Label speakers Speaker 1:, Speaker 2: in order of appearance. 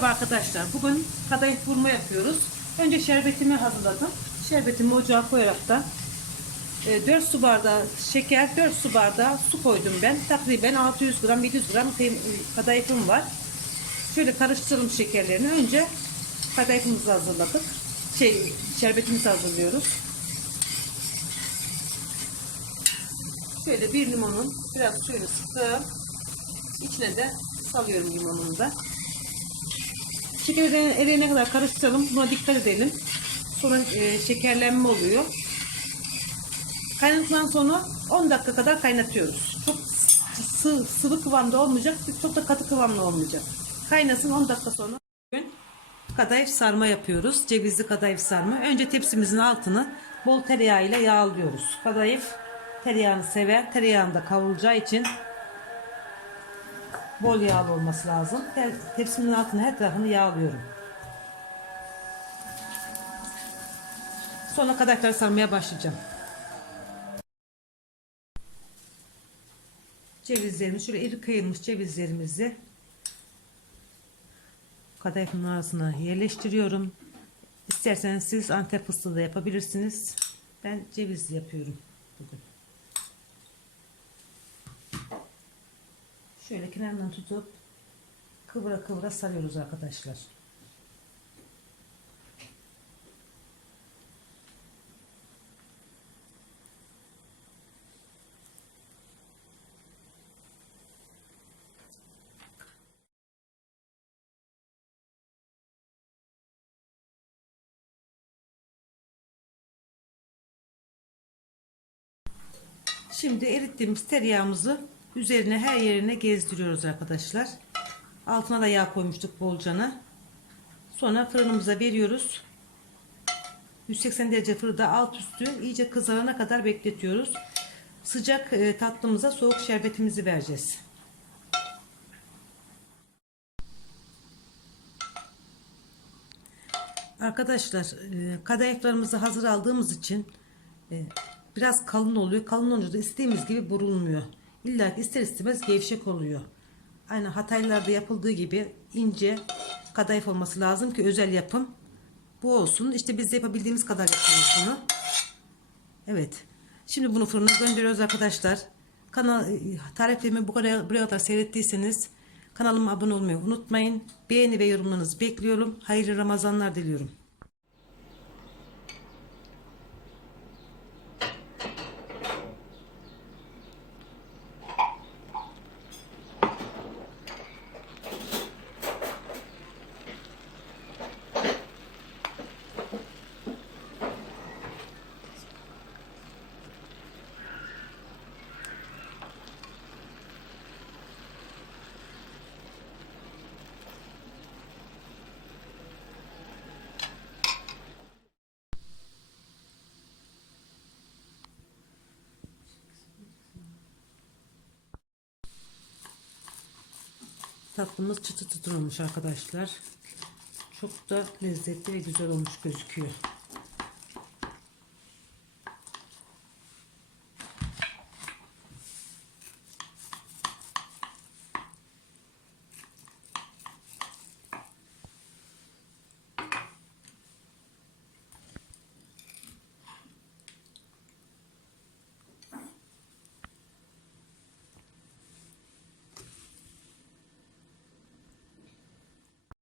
Speaker 1: Merhaba arkadaşlar. Bugün kadayıf vurma yapıyoruz. Önce şerbetimi hazırladım. Şerbetimi ocağa koyarak da 4 su bardağı şeker, 4 su bardağı su koydum ben. Takriben 600 gram, 700 gram kıym- kadayıfım var. Şöyle karıştıralım şekerlerini. Önce kadayıfımızı hazırladık. Şey, şerbetimizi hazırlıyoruz. Şöyle bir limonun biraz suyunu sıktım. İçine de salıyorum limonunu da. Şekeri eriyene kadar karıştıralım. Buna dikkat edelim. Sonra e, şekerlenme oluyor. Kaynadıktan sonra 10 dakika kadar kaynatıyoruz. Çok sı- sıvı kıvamda olmayacak, çok da katı kıvamda olmayacak. Kaynasın 10 dakika sonra. Bugün kadayıf sarma yapıyoruz. Cevizli kadayıf sarma. Önce tepsimizin altını bol tereyağı ile yağlıyoruz. Kadayıf tereyağını sever. Tereyağında kavrulacağı için bol yağlı olması lazım. Te- Tepsimin altını her tarafını yağlıyorum. Sonra kadayıfları sarmaya başlayacağım. Cevizlerimizi şöyle iri kıyılmış cevizlerimizi kadayıfın arasına yerleştiriyorum. İsterseniz siz antep fıstığı da yapabilirsiniz. Ben cevizli yapıyorum bugün. Şöyle kenarından tutup kıvıra kıvıra sarıyoruz arkadaşlar. Şimdi erittiğimiz tereyağımızı üzerine her yerine gezdiriyoruz arkadaşlar. Altına da yağ koymuştuk bolcana. Sonra fırınımıza veriyoruz. 180 derece fırında alt üstü iyice kızarana kadar bekletiyoruz. Sıcak e, tatlımıza soğuk şerbetimizi vereceğiz. Arkadaşlar e, kadayıflarımızı hazır aldığımız için e, biraz kalın oluyor. Kalın olunca da istediğimiz gibi burulmuyor. İlla ki ister istemez gevşek oluyor. Aynı Hataylarda yapıldığı gibi ince kadayıf olması lazım ki özel yapım bu olsun. İşte biz yapabildiğimiz kadar yapıyoruz bunu. Evet. Şimdi bunu fırına gönderiyoruz arkadaşlar. Kanal tariflerimi bu kadar buraya kadar seyrettiyseniz kanalıma abone olmayı unutmayın. Beğeni ve yorumlarınızı bekliyorum. Hayırlı Ramazanlar diliyorum. Tatlımız çıtı çıtır olmuş arkadaşlar. Çok da lezzetli ve güzel olmuş gözüküyor.